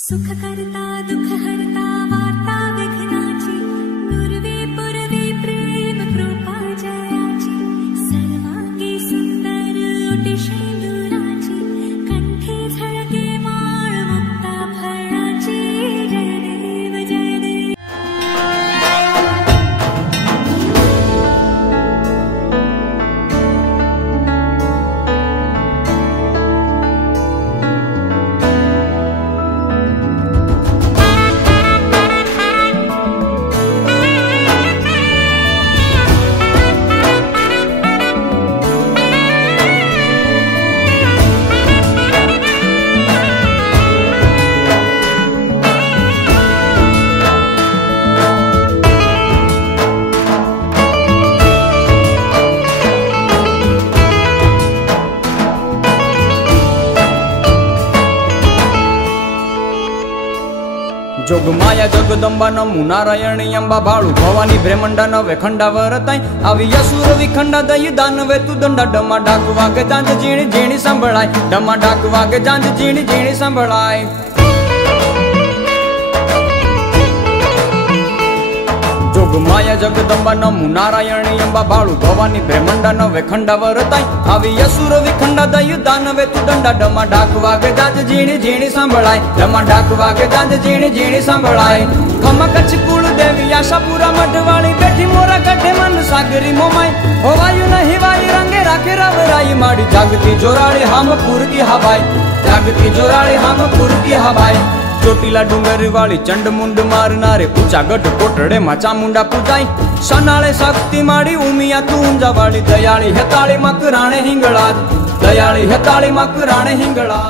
सुख करता दुख हरता वार्ता विघ्नाची नुरवी पुरवी प्रेम कृपा जयाची सर्वांगी सुंदर उटी शेंदुराची कंठी झळके माळ मुक्ता फळाची जय देव जय देव। जोगमाया जगदंबा नमु नारायणी अंबा भाळू भवानी ब्रह्मंडा नवे खंडावर ताई आवी असुर विखंडा दई दानवे तू दंडा डमा डाक वागे जांज जीणी जीणी संभळाय डमा डाक वागे जांज जीणी जीणी संभळाय। जोगमाया जगदंबा नमु नारायणी अंबा भाळू भवानी ब्रह्मंडा नवे खंडावर ताई आवी असुर विखंडा दई दानवे तू दंडा डमा डाक वागे जांज जीणी जीणी संभळाय डमा डाक वागे जांज जीणी जीणी संभळाय। खमा कच्छ कुल देवी आशापुरा मठवाणी बैठी मोरा गड्ढे मन सागरी मोमाई हो वायु नहीं वाई रंगे राखे रवराई माड़ी जागती जोराड़ी हमपुर की हवाई जागती जोराड़ी हमपुर की हवाई। चोटीला डूंगर वाली चंड मुंड मारनारे ऊंचा गढ़ कोटड़े मा चामुंडा पूजाई सनाळे शक्ति माड़ी उमिया तू ऊंजा वाली दयाली हेताली मकराणे हिंगळा दयाली हेताली मकराणे हिंगळा।